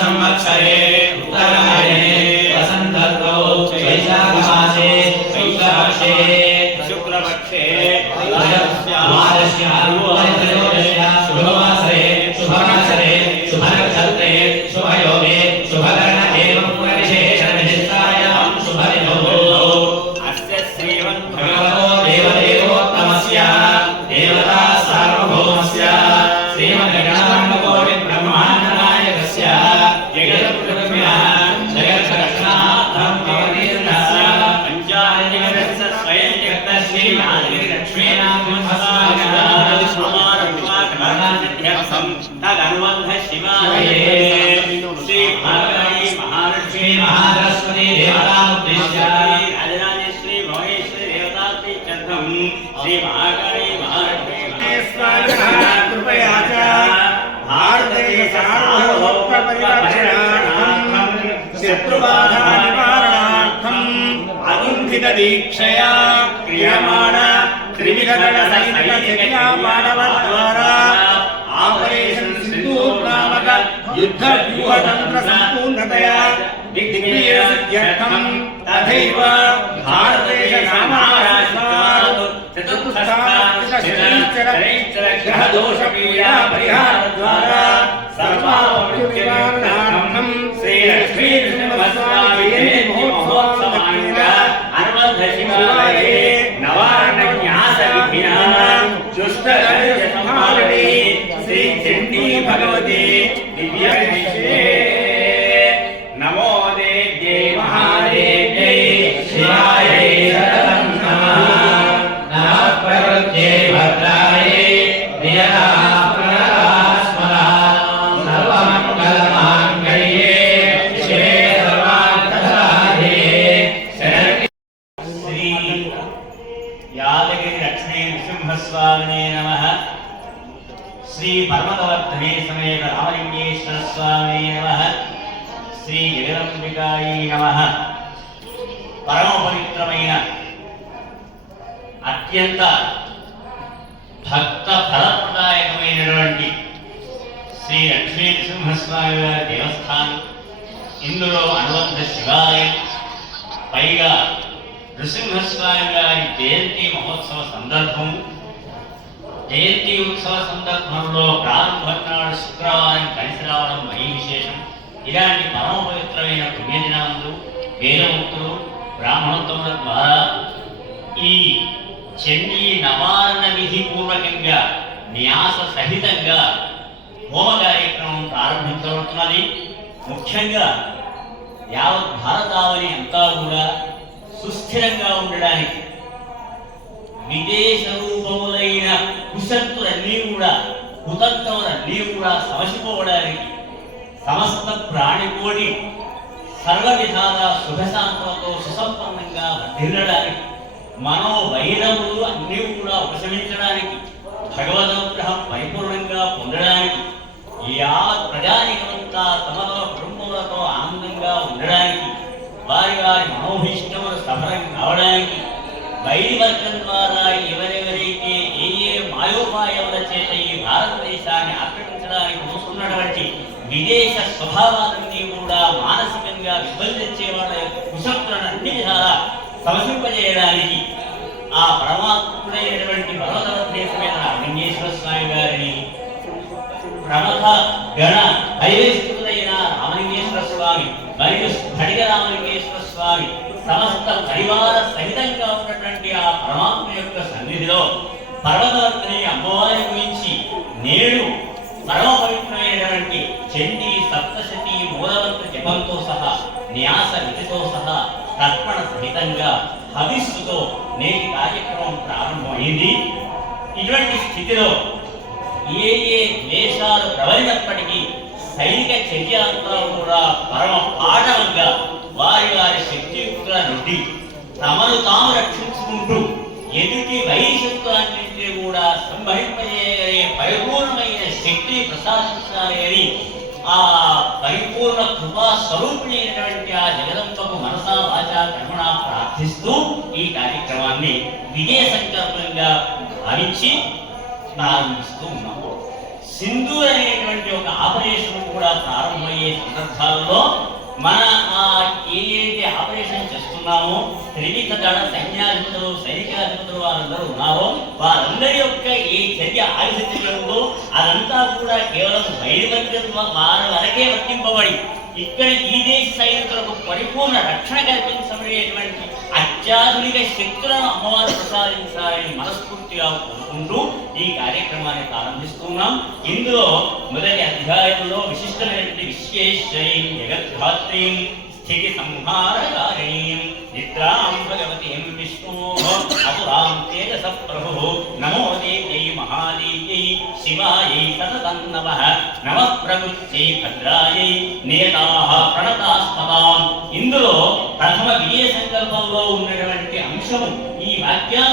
సంవత్సరే ఉత్తరాయణే వసంతౌ చైత్రమాసే చైత్రాశే तदर्थं श्रीमहाकाली महालक्ष्मीश्वरः कृपया च भारतदेशार्वभौमपरिरक्षणार्थं शत्रुबाधानिवारणार्थम् अकुण्ठितदीक्षया क्रियमाण त्रिविधगणसैनिकचर्यामानवद्वारा आपरेशन् सिन्धूर्नामक युद्धव्यूहतन्त्रसम्पूर्णतया యుద్ధ వ్యూహ తంత్ర సంపూర్ణతయా విఘ్నేయర్థం తథైవ భారతదేశ నామారాష్ట్రాత్ చతుర్థాశ్చర గ్రహ దోష పీడా పరిహార శ్రీ పరమతవర్ధనే సమేత రామలింగేశ్వర స్వామి నమ శ్రీ జగదంబికాయి నమ పరమ పవిత్రమైన అత్యంత భక్త ఫలప్రదాయకమైనటువంటి శ్రీ లక్ష్మీ నృసింహస్వామి వారి దేవస్థానం. ఇందులో అనుబంధ శివాలయం పైగా నృసింహస్వామి గారి జయంతి మహోత్సవ సందర్భము జయంతి ఉత్సవ సందర్భంలో ప్రారంభనాడు శుక్రవారం కలిసి రావడం మరీ విశేషం. ఇలాంటి పరమ పవిత్రమైన పుణ్యదినాలు వేదముక్తులు బ్రాహ్మణోత్తముల ద్వారా ఈ చండీ నవారణ విధి పూర్వకంగా న్యాస సహితంగా హోమ కార్యక్రమం ప్రారంభించబడుతున్నది. ముఖ్యంగా యావత్ భారతావని అంతా కూడా సుస్థిరంగా ఉండడానికి విదేశ రూపములైన కుశక్తులన్నీ కూడా కుతంత్రములన్నీ కూడా సమసిపోవడానికి సమస్త ప్రాణికోడి సర్వ విధాల సుఖశాంతులతో సుసంపన్నంగా వర్ధిల్లడానికి మనోవైరములు అన్నీ కూడా ఉపశమించడానికి భగవదనుగ్రహం పరిపూర్ణంగా పొందడానికి యా ప్రజానికమంతా తమ కుటుంబములతో ఆనందంగా ఉండడానికి వారి వారి మనోభీష్టములు సఫలం కావడానికి బయటి వర్గం ద్వారా ఎవరెవరి మాయోపాయముల చేత ఈ భారతదేశాన్ని ఆక్రమించడానికి చూస్తున్నటువంటి విదేశ స్వభావాలన్నీ కూడా మానసికంగా విభజించే వాళ్ళ యొక్క కుశక్తులన్నీ చాలా సమసింపజేయడానికి ఆ పరమాత్ముడైనటువంటి పర్వతదేశమైన లింగేశ్వర స్వామి గారిని ప్రముఖ గణ దైవస్థుడైన రామలింగేశ్వర స్వామి మరియు స్ఫటిక రామలింగేశ్వర స్వామి సమస్త పరివార సహితంగా ఉన్నటువంటి ఆ పరమాత్మ యొక్క సన్నిధిలో పర్వతవర్తిని అమ్మవారి గురించి నేడు పరమ పవిత్రమైనటువంటి చండీ సప్తశతి మూలవంతు జపంతో సహా న్యాస విధితో సహా తర్పణ సహితంగా హవిస్సుతో నేటి కార్యక్రమం ప్రారంభమైంది. ఇటువంటి స్థితిలో ఏ ఏ దేశాలు ప్రబలినప్పటికీ సైనిక చర్య అంతా కూడా పరమ పాఠవంగా వారి వారి శక్తియుక్తుల నుండి తమను తాము రక్షించుకుంటూ ఎదుటి వైశక్తులన్నింటినీ కూడా సంహరింపజేయగలిగే పరిపూర్ణమైన శక్తి ప్రసాదించాలి అని ఆ పరిపూర్ణ కృపా స్వరూపిణైనటువంటి ఆ జగదంబకు మనసా వాచ కర్మణ ప్రార్థిస్తూ ఈ కార్యక్రమాన్ని విజయ సంకల్పంగా భావించి ప్రారంభిస్తూ ఉన్నాం. సింధు అనేటువంటి ఒక ఆపరేషన్ కూడా ప్రారంభమయ్యే సందర్భాల్లో మన ఆ ఏదైతే ఆపరేషన్ చేస్తున్నామో. త్రివిధ దళ సైన్యాధిపతులు సైనికాధిపతులు వారందరూ ఉన్నారో. వారందరి యొక్క ఈ చర్య ఆయుధ అదంతా కూడా కేవలం వైవర్గం వారి వరకే వర్తింపబడి ఇక్కడ ఈ దేశ సైనికులకు పరిపూర్ణ రక్షణ కల్పించబడేటువంటి అత్యాధునిక శక్తులను అమ్మవారు ప్రసాదించాలని మనస్ఫూర్తిగా కోరుకుంటూ ఈ కార్యక్రమాన్ని ప్రారంభిస్తున్నాం ఇందులో మొదటి అధ్యాయంలో విశిష్టమైనటువంటి విశ్వేశ్వరీం జగద్ధాత్రీం స్థితి సంహారకారిణీం నిద్రాం భగవతీం విష్ణో అపురాం తేజస ప్రభు నమో దేవ్యై మహాదేవ్యై శివాయై సతతం నమః నమః ప్రవృత్తి భద్రాయై నియతాః ప్రణతాస్తవాం. ఇందులో ప్రథమ విజయ సంకల్పంలో ఉన్నటువంటి అంశము ఈ వాక్యాలు